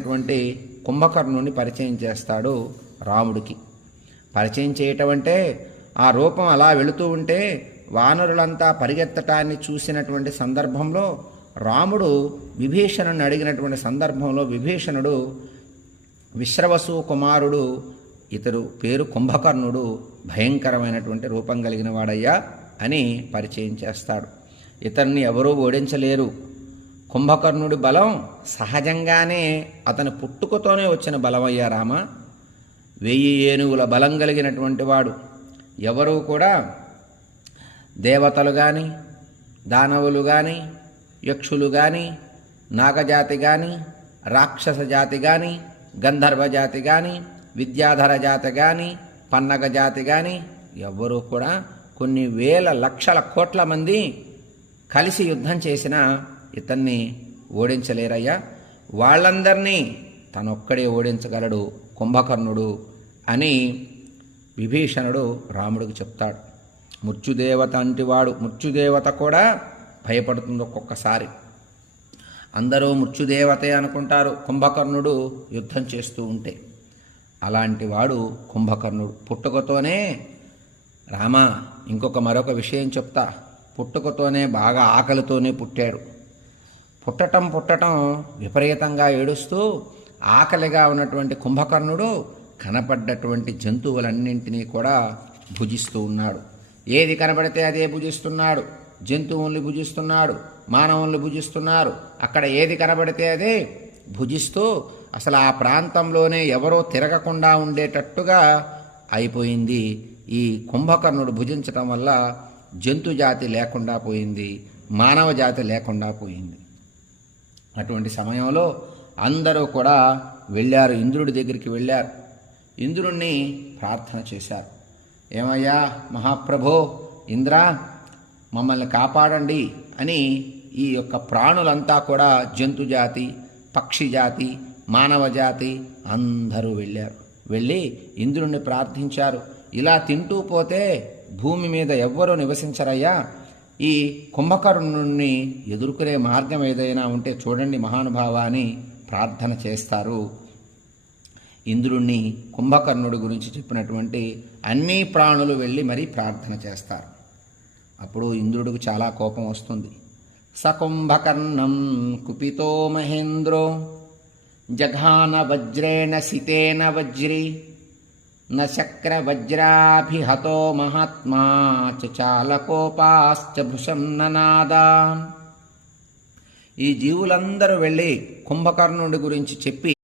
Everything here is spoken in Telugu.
అటువంటి కుంభకర్ణుని పరిచయం చేస్తాడు రాముడికి. పరిచయం చేయటం అంటే ఆ రూపం అలా వెళుతూ ఉంటే వానరులంతా పరిగెత్తటాన్ని చూసినటువంటి సందర్భంలో రాముడు విభీషణుని అడిగినటువంటి సందర్భంలో విభీషణుడు విశ్రవసు కుమారుడు ఇతడు పేరు కుంభకర్ణుడు భయంకరమైనటువంటి రూపం కలిగిన వాడయ్యా అని పరిచయం చేస్తాడు. ఇతన్ని ఎవరూ ఓడించలేరు. కుంభకర్ణుడి బలం సహజంగానే అతని పుట్టుకతోనే వచ్చిన బలమయ్యా రామ. వెయ్యి ఏనుగుల బలం కలిగినటువంటి వాడు. ఎవరూ కూడా దేవతలు కానీ దానవులు కానీ యక్షులు కానీ నాగజాతి కానీ రాక్షస జాతి కానీ గంధర్వ జాతి కానీ విద్యాధర జాతి కానీ పన్నగ జాతి కానీ ఎవ్వరూ కూడా కొన్ని వేల లక్షల కోట్ల మంది కలిసి యుద్ధం చేసిన ఇతన్ని ఓడించలేరయ్యా. వాళ్ళందరినీ తనొక్కడే ఓడించగలడు కుంభకర్ణుడు అని విభీషణుడు రాముడికి చెప్తాడు. మృత్యుదేవత అంటివాడు మృత్యుదేవత కూడా భయపడుతుంది ఒక్కొక్కసారి. అందరూ మృత్యుదేవతే అనుకుంటారు కుంభకర్ణుడు యుద్ధం చేస్తూ ఉంటే. అలాంటి వాడు కుంభకర్ణుడు. పుట్టుకతోనే రామ ఇంకొక మరొక విషయం చెప్తా. పుట్టుకతోనే బాగా ఆకలితోనే పుట్టాడు. పుట్టటం పుట్టటం విపరీతంగా ఏడుస్తూ ఆకలిగా ఉన్నటువంటి కుంభకర్ణుడు కనపడ్డటువంటి జంతువులన్నింటినీ కూడా భుజిస్తూ ఉన్నాడు. ఏది కనబడితే అదే భుజిస్తున్నాడు. జంతువుల్ని భుజిస్తున్నాడు. మానవుల్ని భుజిస్తున్నారు అక్కడ ఏది కనబడితే అదే భుజిస్తూ అసలు ఆ ప్రాంతంలోనే ఎవరో తిరగకుండా ఉండేటట్టుగా అయిపోయింది. ఈ కుంభకర్ణుడు భుజించటం వల్ల జంతు జాతి లేకుండా పోయింది. మానవ జాతి లేకుండా పోయింది. అటువంటి సమయంలో అందరూ కూడా వెళ్ళారు. ఇంద్రుడి దగ్గరికి వెళ్ళారు. ఇంద్రుణ్ణి ప్రార్థన చేశారు. ఏమయ్యా మహాప్రభో ఇంద్ర మమ్మల్ని కాపాడండి అని ఈ యొక్క ప్రాణులంతా కూడా జంతు జాతి పక్షి జాతి మానవ జాతి అందరూ వెళ్ళారు. వెళ్ళి ఇంద్రుణ్ణి ప్రార్థించారు. ఇలా తింటూ పోతే భూమి మీద ఎవ్వరూ నివసించరయ్యా. ఈ కుంభకర్ణుణ్ణి ఎదుర్కొనే మార్గం ఏదైనా ఉంటే చూడండి మహానుభావ అని ప్రార్థన చేస్తారు. ఇంద్రుణ్ణి కుంభకర్ణుడి గురించి చెప్పినటువంటి అన్ని ప్రాణులు వెళ్ళి మరీ ప్రార్థన చేస్తారు. అప్పుడు ఇంద్రుడికి చాలా కోపం వస్తుంది. సకుంభకర్ణం కుపితో మహేంద్రో జఘాన వజ్రేణ సితేన వజ్రి న వజ్రాభిహతో మహాత్మా చాలకోపాశ్చ భృశం ననాదా. ఈ జీవులందరూ వెళ్ళి కుంభకర్ణుడి గురించి చెప్పి